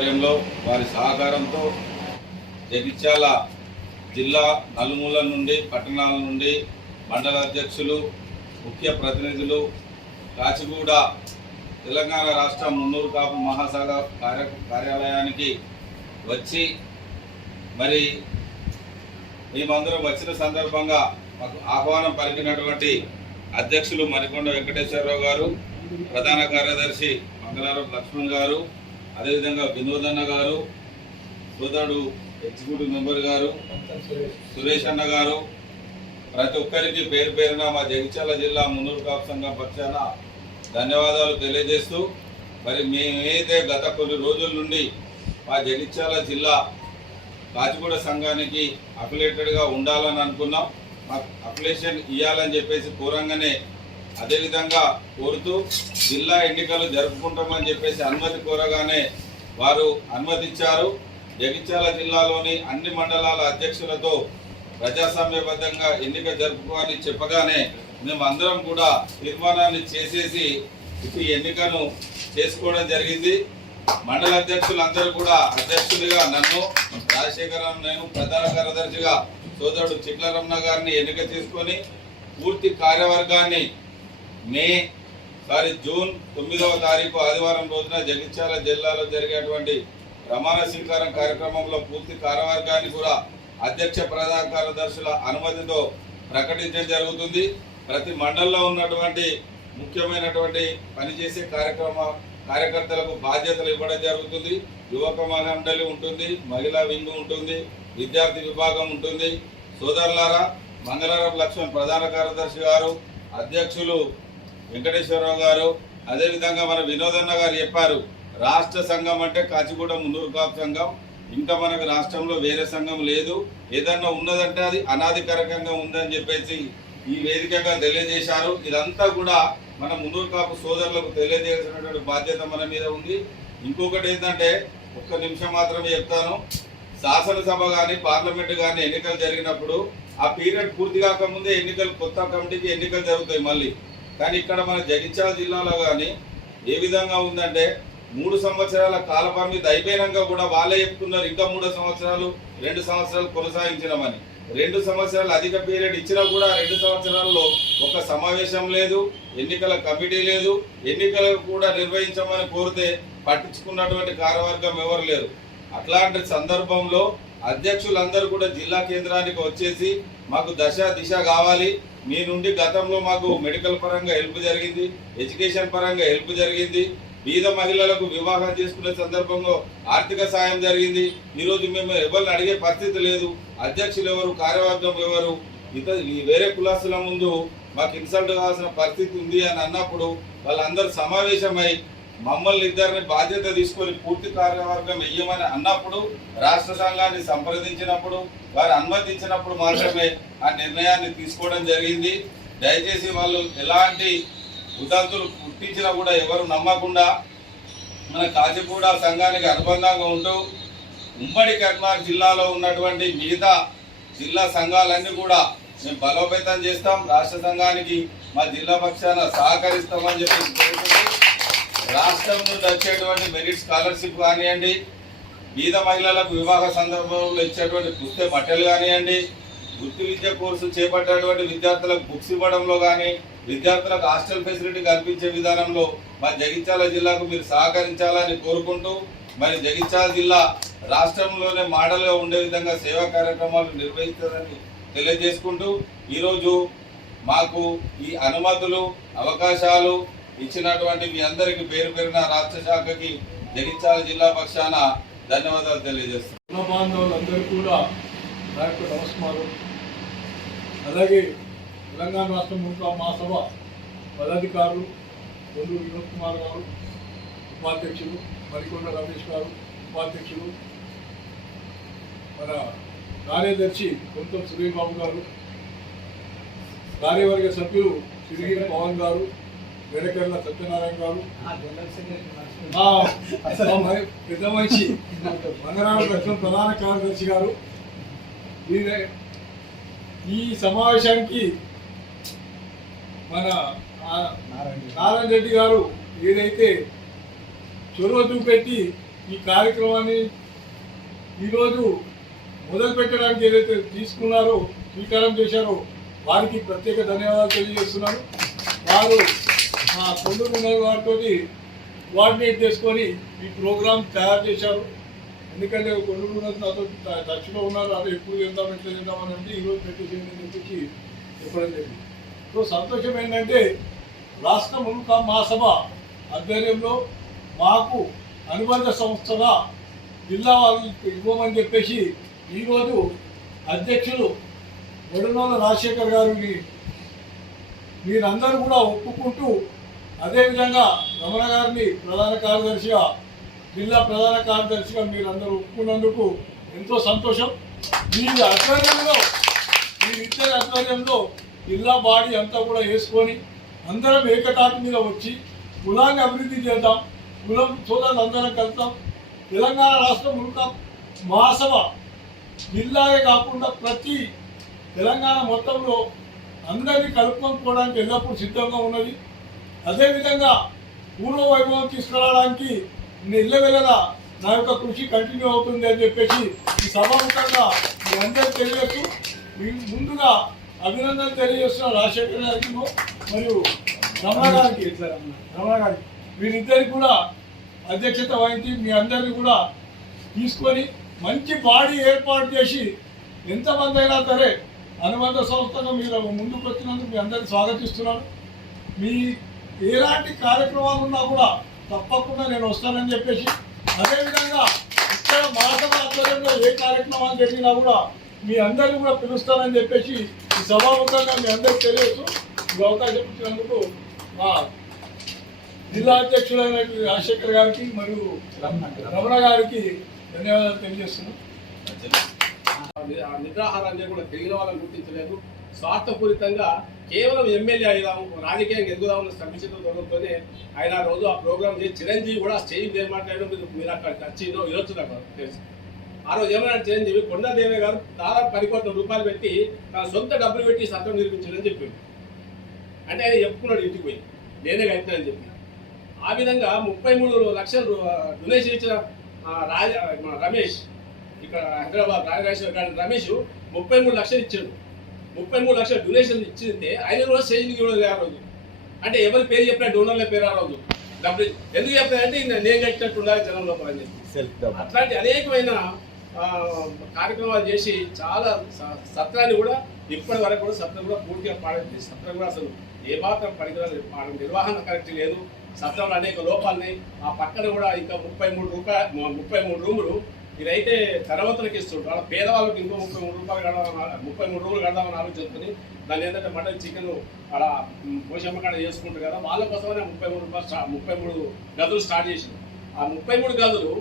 వారి సహకారంతో జగిత్యాల జిల్లా నలుమూల నుండి పట్టణాల నుండి మండల అధ్యక్షులు ముఖ్య ప్రతినిధులు కాచిగూడ తెలంగాణ రాష్ట్ర మున్నూరు కాపు మహాసాగర్ కార్య కార్యాలయానికి వచ్చి మరి మేమందరం వచ్చిన సందర్భంగా మాకు ఆహ్వానం పలికినటువంటి అధ్యక్షులు మరికొండ వెంకటేశ్వరరావు గారు ప్రధాన కార్యదర్శి మంగళారం లక్ష్మణ్ గారు అదేవిధంగా వినోదన్న గారు సోదరుడు ఎగ్జిక్యూటివ్ మెంబర్ గారు సురేష్ అన్న గారు ప్రతి ఒక్కరికి పేరు పేరున మా జగిత్యాల జిల్లా మున్నూరు కాపు సంఘం పక్షాన ధన్యవాదాలు తెలియజేస్తూ మరి మేమైతే గత కొన్ని రోజుల నుండి మా జగిత్యాల జిల్లా కాచిగూడ సంఘానికి అఫిలేటెడ్గా ఉండాలని అనుకున్నాం. మాకు అప్లికేషన్ ఇవ్వాలని చెప్పేసి పూర్వంగానే అదేవిధంగా కోరుతూ జిల్లా ఎన్నికలు జరుపుకుంటామని చెప్పేసి అనుమతి కోరగానే వారు అనుమతిచ్చారు. జగిత్యాల జిల్లాలోని అన్ని మండలాల అధ్యక్షులతో ప్రజాస్వామ్యబద్ధంగా ఎన్నిక జరుపుకోవాలని చెప్పగానే మేమందరం కూడా తీర్మానాన్ని చేసేసి ఈ ఎన్నికను చేసుకోవడం జరిగింది. మండల అధ్యక్షులందరూ కూడా అధ్యక్షుడిగా నన్ను రాజశేఖరం నేను ప్రధాన కార్యదర్శిగా సోదరుడు చిట్లరమణ గారిని ఎన్నిక చేసుకొని పూర్తి కార్యవర్గాన్ని మే సారీ జూన్ తొమ్మిదవ తారీఖు ఆదివారం రోజున జగిత్యాల జిల్లాలో జరిగేటువంటి ప్రమాణ స్వీకారం కార్యక్రమంలో పూర్తి కార్యవర్గాన్ని కూడా అధ్యక్ష ప్రధాన కార్యదర్శుల అనుమతితో ప్రకటించడం జరుగుతుంది. ప్రతి మండలంలో ఉన్నటువంటి ముఖ్యమైనటువంటి పనిచేసే కార్యక్రమ కార్యకర్తలకు బాధ్యతలు ఇవ్వడం జరుగుతుంది. యువక మండలి ఉంటుంది మహిళా వింగ్ ఉంటుంది విద్యార్థి విభాగం ఉంటుంది. సోదరులారా మంగళవారం లక్ష్మణ్ ప్రధాన కార్యదర్శి గారు అధ్యక్షులు వెంకటేశ్వరరావు గారు అదేవిధంగా మన వినోదన్న గారు చెప్పారు రాష్ట్ర సంఘం అంటే కాచిగూడ మున్నూరు కాపు సంఘం. ఇంకా మనకు రాష్ట్రంలో వేరే సంఘం లేదు. ఏదన్నా ఉన్నదంటే అది అనాధికారికంగా ఉందని చెప్పేసి ఈ వేదికగా తెలియజేశారు. ఇదంతా కూడా మన మున్నూరు కాపు సోదరులకు తెలియజేసినటువంటి బాధ్యత మన మీద ఉంది. ఇంకొకటి ఏంటంటే ఒక్క నిమిషం మాత్రమే చెప్తాను. శాసనసభ కానీ పార్లమెంట్ కానీ ఎన్నికలు జరిగినప్పుడు ఆ పీరియడ్ పూర్తి కాకముందే ఎన్నికలు కొత్త కమిటీకి ఎన్నికలు జరుగుతాయి మళ్ళీ. కానీ ఇక్కడ మన జగిత్యాల జిల్లాలో కానీ ఏ విధంగా ఉందంటే మూడు సంవత్సరాల కాల పరిమితి అయిపోయినాక కూడా వాళ్ళే చెప్తున్నారు ఇంకా మూడు సంవత్సరాలు రెండు సంవత్సరాలు కొనసాగించినామని. రెండు సంవత్సరాలు అధిక పీరియడ్ ఇచ్చినా కూడా రెండు సంవత్సరాల్లో ఒక సమావేశం లేదు ఎన్నికల కమిటీ లేదు ఎన్నికలు కూడా నిర్వహించమని కోరితే పట్టించుకున్నటువంటి కార్యవర్గం ఎవరు లేరు. అట్లాంటి సందర్భంలో అధ్యక్షులందరూ కూడా జిల్లా కేంద్రానికి వచ్చేసి మాకు దశ దిశ కావాలి. మీ నుండి గతంలో మాకు మెడికల్ పరంగా హెల్ప్ జరిగింది ఎడ్యుకేషన్ పరంగా హెల్ప్ జరిగింది బీద మహిళలకు వివాహం చేసుకునే సందర్భంలో ఆర్థిక సాయం జరిగింది. ఈరోజు మేము ఎవరిని అడిగే పరిస్థితి లేదు. అధ్యక్షులు ఎవరు కార్యవర్గం ఎవరు? ఇతర వేరే కులాసుల ముందు మాకు ఇన్సల్ట్ కావాల్సిన పరిస్థితి ఉంది అని అన్నప్పుడు వాళ్ళందరూ సమావేశమై మమ్మల్ని ఇద్దరిని బాధ్యత తీసుకొని పూర్తి కార్యవర్గం వెయ్యమని అన్నప్పుడు రాష్ట్ర సంఘాన్ని సంప్రదించినప్పుడు వారు అనుమతించినప్పుడు మాత్రమే ఆ నిర్ణయాన్ని తీసుకోవడం జరిగింది. దయచేసి వాళ్ళు ఎలాంటి ఉదంతులు పుట్టించినా కూడా ఎవరు నమ్మకుండా మన కాచిగూడ సంఘానికి అనుబంధంగా ఉంటూ ఉమ్మడి కర్నాటక జిల్లాలో ఉన్నటువంటి మిగతా జిల్లా సంఘాలన్నీ కూడా మేము బలోపేతం చేస్తాం. రాష్ట్ర సంఘానికి మా జిల్లా పక్షాన సహకరిస్తామని చెప్పి రాష్ట్రం నుండి వచ్చేటువంటి మెరిట్ స్కాలర్షిప్ కానివ్వండి బీద మహిళలకు వివాహ సందర్భంలో ఇచ్చేటువంటి పుస్తక బట్టలు కానివ్వండి వృత్తి విద్య కోర్సు చేపట్టేటువంటి విద్యార్థులకు బుక్స్ ఇవ్వడంలో కానీ విద్యార్థులకు హాస్టల్ ఫెసిలిటీ కల్పించే విధానంలో మరి జగిత్యాల జిల్లాకు మీరు సహకరించాలని కోరుకుంటూ మరి జగిత్యాల జిల్లా రాష్ట్రంలోనే మోడల్గా ఉండే విధంగా సేవా కార్యక్రమాలు నిర్వహిస్తుందని తెలియజేసుకుంటూ ఈరోజు మాకు ఈ అనుమతులు అవకాశాలు ఇచ్చినటువంటి మీ అందరికీ పేరు పేరున రాష్ట్ర శాఖకి జగిత్యాల జిల్లా పక్షాన ధన్యవాదాలు తెలియజేస్తున్నాను బాంధవులందరూ కూడా నా యొక్క నమస్కారం. అలాగే తెలంగాణ రాష్ట్ర ముఖ్య మహాసభ పదాధికారులు పొందు వినోద్ కుమార్ గారు ఉపాధ్యక్షులు మరికొండ రమేష్ గారు ఉపాధ్యక్షులు మన కార్యదర్శి కొంత సురేష్ బాబు గారు కార్యవర్గ సభ్యులు సిరిగిరి పవన్ గారు వెనకర్ల సత్యనారాయణ గారు. పెద్ద మనిషి. మంగళవారం లక్ష్మణ్ ప్రధాన కార్యదర్శి గారు. ఈ- సమావేశానికి మన నారాయణ రెడ్డి గారు ఏదైతే చొరవ చూపెట్టి ఈ కార్యక్రమాన్ని ఈరోజు మొదలు పెట్టడానికి ఏదైతే తీసుకున్నారో స్వీకారం చేశారో వారికి ప్రత్యేక ధన్యవాదాలు తెలియజేస్తున్నాను. వారు మా కొండూరు వినోద్ వారితో కోఆర్డినేట్ చేసుకొని ఈ ప్రోగ్రామ్ తయారు చేశారు. ఎందుకంటే కొండలు నాతో టచ్లో ఉన్నారు అదే ఎప్పుడు వెళ్దాం ఎట్లా వెళ్దాం అని అంటే ఈరోజు పెట్టేసేయండి అని చెప్పేసి చెప్పడం జరిగింది. సో సంతోషం ఏంటంటే రాష్ట్ర మా మహాసభ ఆధ్వర్యంలో మాకు అనుబంధ సంస్థగా జిల్లా వాళ్ళు ఇవ్వమని చెప్పేసి ఈరోజు అధ్యక్షులు వడనోల రాజశేఖర్ గారిని మీరందరూ కూడా ఒప్పుకుంటూ అదేవిధంగా రమణ గారిని ప్రధాన కార్యదర్శిగా జిల్లా ప్రధాన కార్యదర్శిగా మీరందరూ ఒప్పుకున్నందుకు ఎంతో సంతోషం. మీ ఆధ్వర్యంలో మీరిద్దరి ఆధ్వర్యంలో జిల్లా బాడీ అంతా కూడా వేసుకొని అందరం ఏకతాటి మీద వచ్చి కులాన్ని అభివృద్ధి చేద్దాం కులం సోదరులు అందరం కలుద్దాం తెలంగాణ రాష్ట్రం ఉంటాం మహాసభ జిల్లాయే కాకుండా ప్రతి తెలంగాణ మొత్తంలో అందరినీ కలుపుకొని ఎల్లప్పుడూ సిద్ధంగా ఉన్నది. అదేవిధంగా పూర్వ వైభవం తీసుకురావడానికి నిల్లవెల్లగా నా యొక్క కృషి కంటిన్యూ అవుతుంది అని చెప్పేసి ఈ సభాముఖంగా మీ అందరికీ తెలియజేస్తూ మీ ముందుగా అభినందన తెలియజేస్తున్న రాజశేఖర్ గారికి మరియు రమణ గారికి రమణ గారికి. వీరిద్దరికి కూడా అధ్యక్షత వహించి మీ అందరిని కూడా తీసుకొని మంచి బాడీ ఏర్పాటు చేసి ఎంతమంది అయినా సరే అనుబంధ సంస్థగా మీరు ముందుకు వచ్చినందుకు మీ అందరికీ స్వాగతిస్తున్నాను. మీ ఎలాంటి కార్యక్రమాలు ఉన్నా కూడా తప్పకుండా నేను వస్తానని చెప్పేసి అదేవిధంగా ఇక్కడ మాసభ ఆధ్వర్యంలో ఏ కార్యక్రమాలు జరిగినా కూడా మీ అందరిని కూడా పిలుస్తానని చెప్పేసి ఈ సభాముఖంగా మీ అందరికీ తెలియచ్చు ఈ అవకాశం ఇచ్చినందుకు మా జిల్లా అధ్యక్షులైన రాజశేఖర్ గారికి మరియు రమణ గారికి ధన్యవాదాలు తెలియజేస్తున్నాను ఆ నిద్రాహారాన్ని కూడా తెలియని వాళ్ళని గుర్తించలేదు. స్వార్థపూరితంగా కేవలం ఎమ్మెల్యే అయిదాము రాజకీయంగా ఎదుగుదామన్న సంక్షిప్తతోనే ఆయన ఆ రోజు ఆ ప్రోగ్రామ్ చేసి చిరంజీవి కూడా స్టేజ్ ఏం మాట్లాడడం మీరు మీరు అక్కడ వచ్చిందో ఈరోజు నాకు తెలుసు. ఆ రోజు ఏమన్నా చిరంజీవి? కొండదేవి గారు దాదాపు పది కోట్ల రూపాయలు పెట్టి తన సొంత డబ్బులు పెట్టి ఈ సత్రం నిర్మించాడని చెప్పింది అంటే ఆయన చెప్పుకున్నాడు ఇంటికి పోయి. నేనే కట్టినానని చెప్పి ఆ విధంగా ముప్పై మూడు లక్షలు డొనేషన్ ఇచ్చిన రాజ రమేష్ ఇక్కడ హైదరాబాద్ రాజరాజేశ్వర గారి రమేష్ ముప్పై మూడు లక్షలు ఇచ్చాడు. ముప్పై మూడు లక్షలు డొనేషన్ ఇచ్చింటే ఆయన రోజు స్టేజ్కి కూడా ఆ రోజు. అంటే ఎవరి పేరు చెప్పినా డోనర్ల పేరు ఆ రోజు. డబ్బులు ఎందుకు చెప్పారంటే నేను కట్టినట్టు ఉండాలి జనం లోపల అని చెప్పి. అట్లాంటి అనేకమైన కార్యక్రమాలు చేసి చాలా సత్రాన్ని కూడా ఇప్పటి వరకు కూడా సత్రం కూడా పూర్తిగా పాడింది సత్రం కూడా అసలు ఏమాత్రం పనికిరాదు పాడ- నిర్వహణ కరెక్ట్ లేదు. సత్రంలో అనేక లోపాలని ఆ పక్కన కూడా ఇంకా ముప్పై మూడు రూపాయలు ముప్పై మూడు రూములు ఇదైతే ధనవంతులకు ఇస్తుంటారు వాళ్ళ పేదవాళ్ళకి ఇంకో ముప్పై మూడు రూపాయలు కడదామని ముప్పై మూడు రూపాయలు కడదామని ఆలోచిస్తుంది దాని ఏంటంటే మటన్ చికెన్ అలా పోషమ్మ కాడ చేసుకుంటారు కదా వాళ్ళ కోసమనే ముప్పై మూడు రూపాయలు ముప్పై మూడు గదులు స్టార్ట్ చేసింది ఆ ముప్పై మూడు గదులు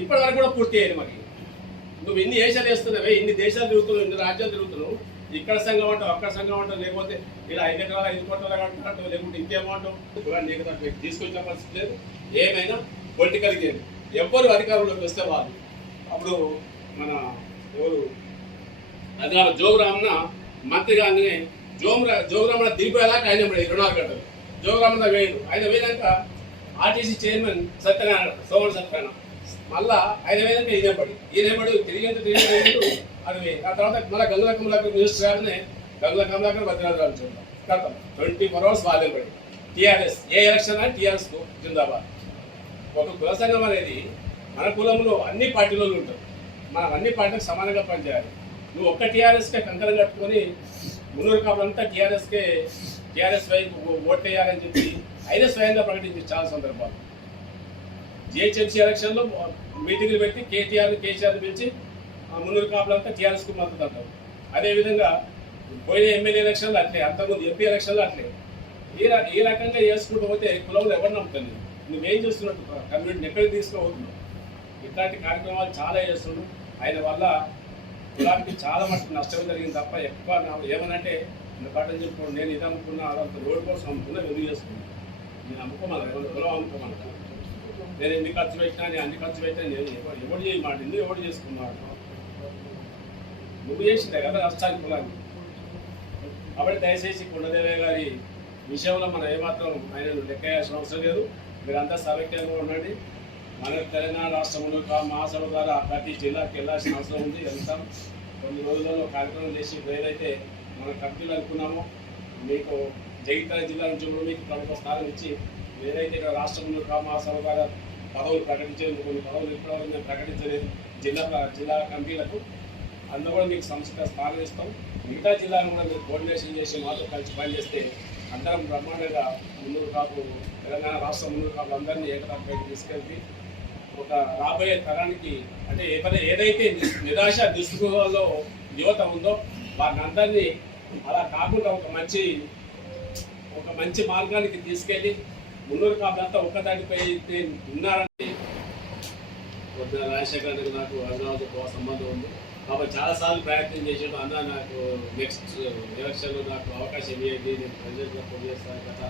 ఇప్పటి వరకు కూడా పూర్తి అయ్యాయి మరి నువ్వు ఇన్ని దేశాలు వేస్తున్నావే ఇన్ని దేశాలు తిరుగుతున్నావు ఇన్ని రాజ్యాలు తిరుగుతున్నావు ఇక్కడ సంఘం అంటావు అక్కడ సంఘం అంటావు లేకపోతే ఇలా ఐదు ఎకరాలు ఐదు కోట్ల అంటావు లేకుంటే ఇంకేమంటావు నీకు తీసుకొచ్చిన పరిస్థితి లేదు. ఏమైనా పొలిటికల్ గేమ్ ఎవ్వరు అధికారంలోకి వస్తే వాళ్ళు. అప్పుడు మన ఎవరు? అధికార జోగురామన్న మంత్రి గారిని జోగుర జోగురామన్న దిగిపోయేలాగా ఆయన ఇప్పుడు ఇరవై గంటలు. జోగురామన్న వేయడు. ఆయన వేయడాక ఆర్టీసీ చైర్మన్ సత్యనారాయణ సోమణ సత్యనారాయణ. మళ్ళా ఆయన వేదంటే ఈయన పడి. ఈయన పడి తిరిగి తిరిగి అది వేయి. ఆ తర్వాత మళ్ళీ గంగుల కమలాకర్ మినిస్టర్ గారిని గంగుల కమలాకర్ భద్రాద్రాలు చూద్దాం కథం ట్వంటీ ఫోర్ అవర్స్ వాళ్ళే పడి టీఆర్ఎస్ ఏ ఎలక్షన్ అని టీఆర్ఎస్ జిందాబాద్. ఒక కుల సంఘం అనేది మన కులంలో అన్ని పార్టీలలో ఉంటారు. మనం అన్ని పార్టీలకు సమానంగా పనిచేయాలి. నువ్వు ఒక్క టీఆర్ఎస్కే కంకరం కట్టుకొని మున్నూరు కాపులంతా టీఆర్ఎస్కే టీఆర్ఎస్ వైపు ఓట్ వేయాలని చెప్పి అయినా స్వయంగా ప్రకటించి చాలా సందర్భాలు. జిహెచ్ఎంసీ ఎలక్షన్లో మీటింగ్లు పెట్టి కేటీఆర్ కేసీఆర్ పిలిచి ఆ మున్నూరు కాపులంతా టీఆర్ఎస్కు మద్దతు అంటారు అదేవిధంగా పోయిన ఎమ్మెల్యే ఎలక్షన్లు అట్లే అంతకుముందు ఎంపీ ఎలక్షన్లు అట్లే. ఈ ఈ రకంగా చేసుకుంటూ పోతే కులంలో ఎవరు నమ్ముతుంది నువ్వేం చేస్తున్నట్టు? కమ్యూనిటీని ఎక్కడికి తీసుకోబోతున్నావు ఇట్లాంటి కార్యక్రమాలు చాలా చేస్తున్నాం ఆయన వల్ల కులానికి చాలా మటుకు నష్టం జరిగింది తప్ప ఎక్కువ నా- ఏమనంటే బట్టలు చెప్పుకోండి నేను ఇది అనుకున్నా అదంతా రోడ్డు కోసం అనుకున్నా ఎందుకు చేసుకున్నాను నేను అమ్ముకోమన్నా కులం అమ్ముకోమన్నా నేను ఎన్ని ఖర్చు పెట్టినా నేను అన్ని ఖర్చు పెట్టినా నేను ఎవడు చేయమాట ఎందుకు ఎవడు చేసుకున్నాడు? నువ్వు చేసిందే కదా నష్టానికి కులానికి కాబట్టి దయచేసి కొండదేవయ్య గారి విషయంలో మనం ఏమాత్రం ఆయన లెక్క వేయాల్సిన అవసరం లేదు. మీరంతా సమైక్యంగా ఉండండి. మన తెలంగాణ రాష్ట్రంలో కా- మహాసభ ద్వారా ప్రతి జిల్లాకి వెళ్ళాల్సిన అవసరం ఉంది. వెళ్తాం. కొన్ని రోజులలో కార్యక్రమం చేసి ఏదైతే మన కమిటీలు అనుకున్నామో. మీకు జగిత్యాల జిల్లా నుంచి కూడా మీకు ప్రముఖ స్థానం ఇచ్చి ఏదైతే ఇక్కడ రాష్ట్రంలో కా మహాసభ ద్వారా పదవులు ప్రకటించేందుకు కొన్ని పదవులు ఇప్పటివరకు మేము ప్రకటించలేదు. జిల్లా జిల్లా కమిటీలకు. అందులో కూడా మీకు సంస్థ స్థానం ఇస్తాం. మిగతా జిల్లాను కూడా మీరు కోఆర్డినేషన్ చేసి మాతో కలిసి పనిచేస్తే అందరం బ్రహ్మాండంగా ముందుకు కాపు తెలంగాణ రాష్ట్రం ముందుకు కాపు అందరినీ ఏకతాపైకి తీసుకెళ్తే ఒక రాబోయే తరానికి అంటే ఏదైనా ఏదైతే నిరాశ నిస్పృహలో యువత ఉందో వారిని అందరినీ అలా కాకుండా ఒక మంచి ఒక మంచి మార్గానికి తీసుకెళ్ళి మున్నూరు కాపులంతా ఒక్కదానిపై ఉన్నారని పొద్దున రాజశేఖర్ నాకు హైదరాబాద్ పోవ సంబంధం ఉంది. కాబట్టి చాలాసార్లు ప్రయత్నం చేసాడు అన్న నాకు నెక్స్ట్ ఎలక్షన్లో నాకు అవకాశం ఇవ్వండి నేను ప్రెసిడెంట్గా పనిచేస్తాను గత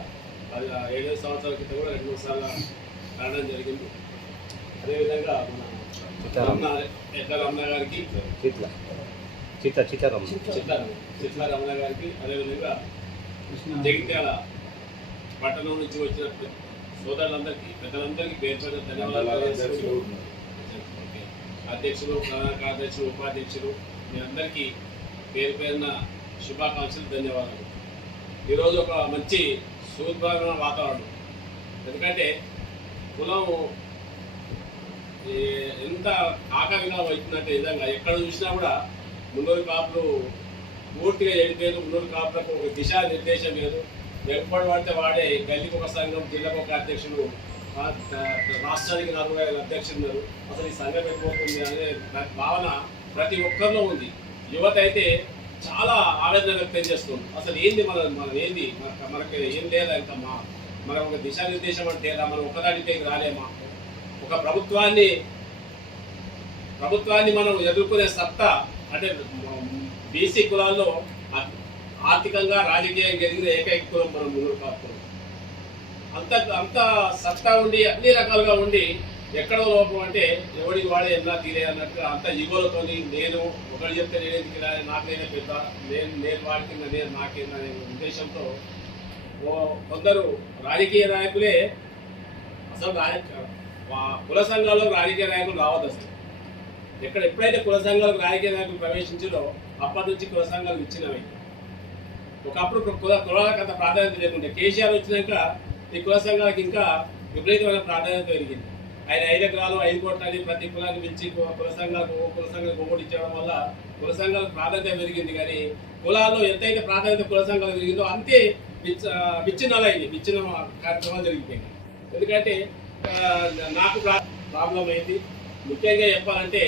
పది ఏడైదు సంవత్సరాల క్రితం కూడా రెండు మూడు సార్లు రావడం జరిగింది. అదేవిధంగా మన రమణ ఎట్ల రమణ గారికి చిత్ల చిత్త చిత్తారం చిత్తారం చిత్ల రమణ గారికి అదేవిధంగా జగిత్యాల పట్టణం నుంచి వచ్చిన సోదరులందరికీ పెద్దలందరికీ పేరు పేరు ధన్యవాదాలు. అధ్యక్షులు ప్రధాన కార్యదర్శులు ఉపాధ్యక్షులు మీ అందరికీ పేరు పేరున శుభాకాంక్షలు ధన్యవాదాలు. ఈరోజు ఒక మంచి సూర్యమైన వాతావరణం. ఎందుకంటే కులం ఎంత ఆకలిగా అవుతుందంటే నిజంగా ఎక్కడ చూసినా కూడా మున్నూరు కాపులు పూర్తిగా వెళ్ళిపోయారు మున్నూరు కాపులకు ఒక దిశా నిర్దేశం లేదు. ఎప్పుడు పడితే వాడే గల్లీకి ఒక సంఘం జిల్లాకు ఒక అధ్యక్షుడు రాష్ట్రానికి నలుగురు ఐదు అధ్యక్షులు ఉన్నారు. అసలు ఈ సంఘం ఎక్కడిపోతుంది అనే భావన ప్రతి ఒక్కరిలో ఉంది. యువత అయితే చాలా ఆవేదన వ్యక్తం చేస్తుంది. అసలు ఏంది మన మనం ఏంది? మనకి ఏం లేదా ఇంకా మా మనం ఒక దిశానిర్దేశం అంటే మనం ఒక్కదానిపై రాలేమా? ఒక ప్రభుత్వాన్ని ప్రభుత్వాన్ని మనం ఎదుర్కొనే సత్తా అంటే బీసీ కులాల్లో ఆర్థికంగా రాజకీయం జరిగిన ఏకైక కులం మనం ముందు కాపుకున్నాం అంత అంత సత్తా ఉండి అన్ని రకాలుగా ఉండి ఎక్కడో లోపం అంటే ఎవడికి వాడే ఎలా తీరే అన్నట్టుగా అంత ఈగోలతోని నేను ఒకటి చెప్తే నేను ఎందుకు ఇలా నాకైనా పెద్ద నేను నేను వాడి నేను నాకేంద అనే ఉద్దేశంతో ఓ కొందరు రాజకీయ నాయకులే అసలు రాజ కుల సంఘాల్లో రాజకీయ నాయకులు రావద్దు అసలు. ఎక్కడ ఎప్పుడైతే కుల సంఘాలకు రాజకీయ నాయకులు ప్రవేశించారో అప్పటి నుంచి కుల సంఘాలు విచ్ఛిన్నమై. ఒకప్పుడు కుల కులాలకు అంత ప్రాధాన్యత లేకుండే. కేసీఆర్ వచ్చినాక ఈ కుల సంఘాలకు ఇంకా విపరీతమైన ప్రాధాన్యత పెరిగింది. ఆయన ఐదు ఎకరాలు ఐదు కోట్ల అని ప్రతి కులాన్ని పిలిచి కుల సంఘాలకు కుల సంఘాలకు ఒకటి ఇచ్చడం వల్ల కుల సంఘాలకు ప్రాధాన్యత పెరిగింది. కానీ కులాల్లో ఎంతైతే ప్రాధాన్యత కుల సంఘాలు పెరిగిందో అంతే విచ్చ విచ్ఛిన్నాలు అయింది విచ్ఛిన్న కార్యక్రమాలు జరిగిపోయింది ఎందుకంటే నాకు ప్రాబ్లం అయింది ముఖ్యంగా చెప్పాలంటే